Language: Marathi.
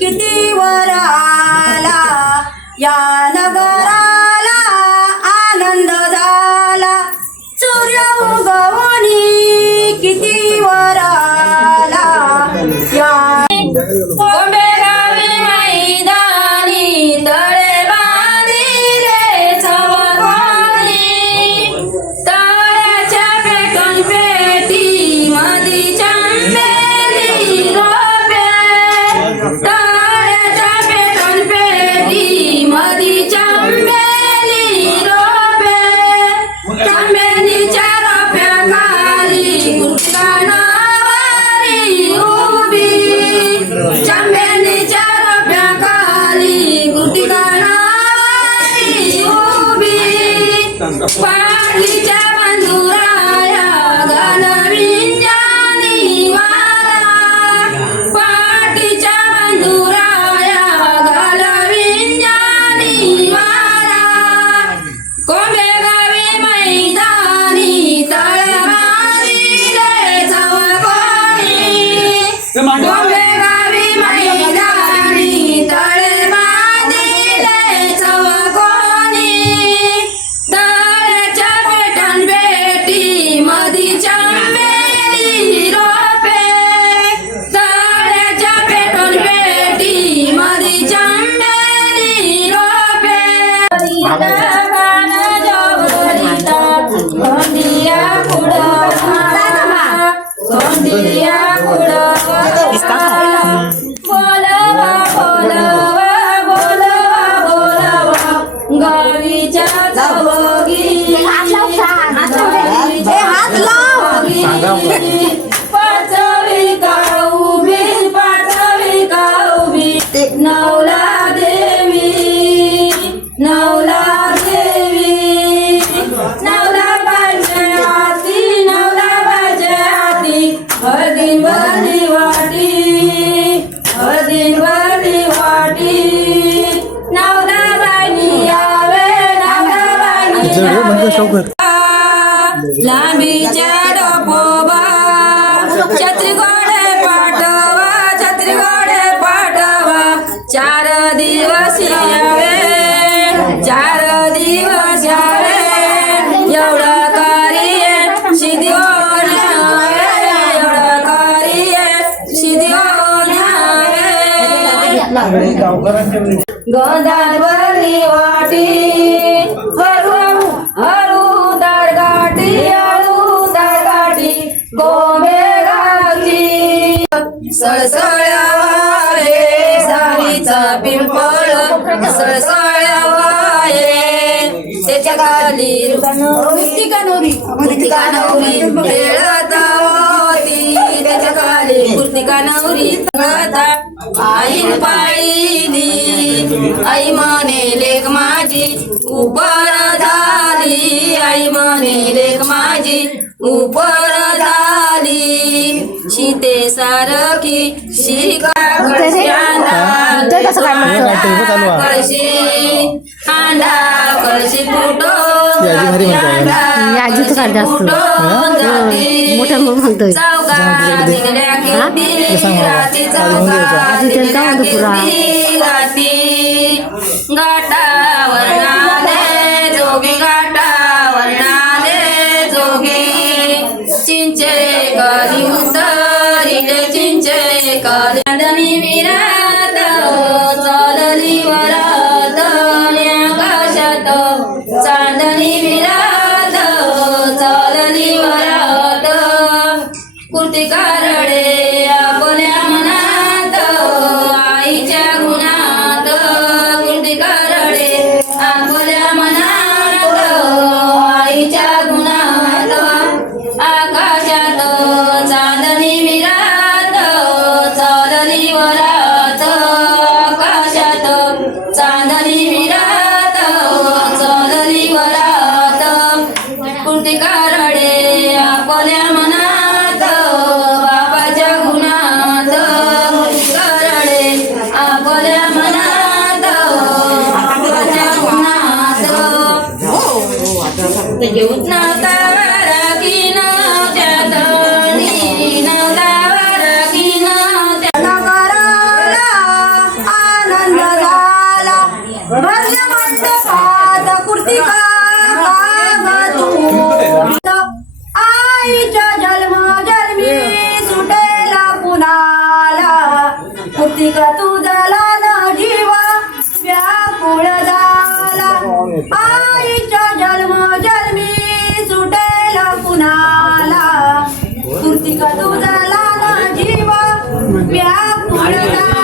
किती वर आला, या नगराला आनंद झाला. सूर्य उगवणी किती वर आला, या कोंबेगावी मैदानी तळे बांधिले चवकोनी. तळ्याच्या पेटून पेटी मधी चंबेली रोपे, तळ्याच्या पेटून पेटी मधी चंबेली रोपे. चंबेलीच्या रोप्याखाली गुटकानावारी उभी, चंबेलीच्या रोप्याखाली गुटकानावारी उभी. पाटलीच्या बंधुराया घालविंजानी वारा, पाटीच्या बंधुराया घालविंजानी वारा. कोंबेगावी मैदानी तळे बांधिले चवकोनी, कोंबेगावी मैदानी तळे बांधिले चवकोनी. तळ्याच्या पेटण पेटी मधी चंबेली रोपे, तळ्याच्या पेटण पेटी मधी चंबेली रोपे. गोंदिया कुडवा, गोंदिया कुडवा, बोलवा बोलवा बोलवा बोलवा गावीच्या चवगी, पाचवी का उभी, पाचवी का उभी. नवला देवी, नवला देवी, नवला पाहिजे हाती, नवला पाहिजे हाती. हळदीन भरली वाटी, हळदीन भरली वाटी. नवला बाई यावे, नवला बाई यावे. लांबीच्या डोपोबा, छत्री गोडे पाठवा, छत्री गोडे पाठवा. 4 दिवस यावे, 4 दिवस यावे. एवढं कार्य शिद्यो न्यावे, एवढं कार्य शिद्यो न्यावे. गोंधान भरली वाटी, हरू हरू दारगाठी, हरू दारगाठी. कोंबेगावची सळसळ्या वारे सारीचा पिंपळ, सळसळ्या वारे त्याच्या खाली मृत्तिका नवरी, मृत्तिका नवरी खेळत होती. त्याच्या खाली मृत्तिका नवरी खेळत. आईन पाळीली, आई म्हणे लेक माझी उपर झाली, आई म्हणे लेक माझी उपर झाली. शीते सारखी शिका कळशी हांडा, कळशी फुटून चौका निघल्या किती राती, चौका निघल्या किती राती. घाटावर नाले जोगी, घाटावर नाले जोगी. चिंचे कली उतरिले, चिंचे कली. चांदणी विरात चालली वरात आकाशात, चांदणी विरात चालली वरात. कुर्ती कारडे आपल्या मनात, आईच्या गुणात. कुर्ती कारडे आपल्या मनात, आईच्या गुणात. आकाशात चांदणी विरात चालली वरात, आकाशात चांदणी विरात चालली वरात. कुर्ती कारडे आपल्या मनात, बापाच्या गुणात. कुर्ती कारडे आपल्या मनात, बापाच्या गुणात. नवतारा की नवत्यात, नवतारा की नवत्यात. मूर्तिक तुझा लाल जीवा व्याकुळ झाला आईच्या जन्मी सुटेल कुणाला मूर्तिक तुझा लाल जीवा व्याकुळ झाला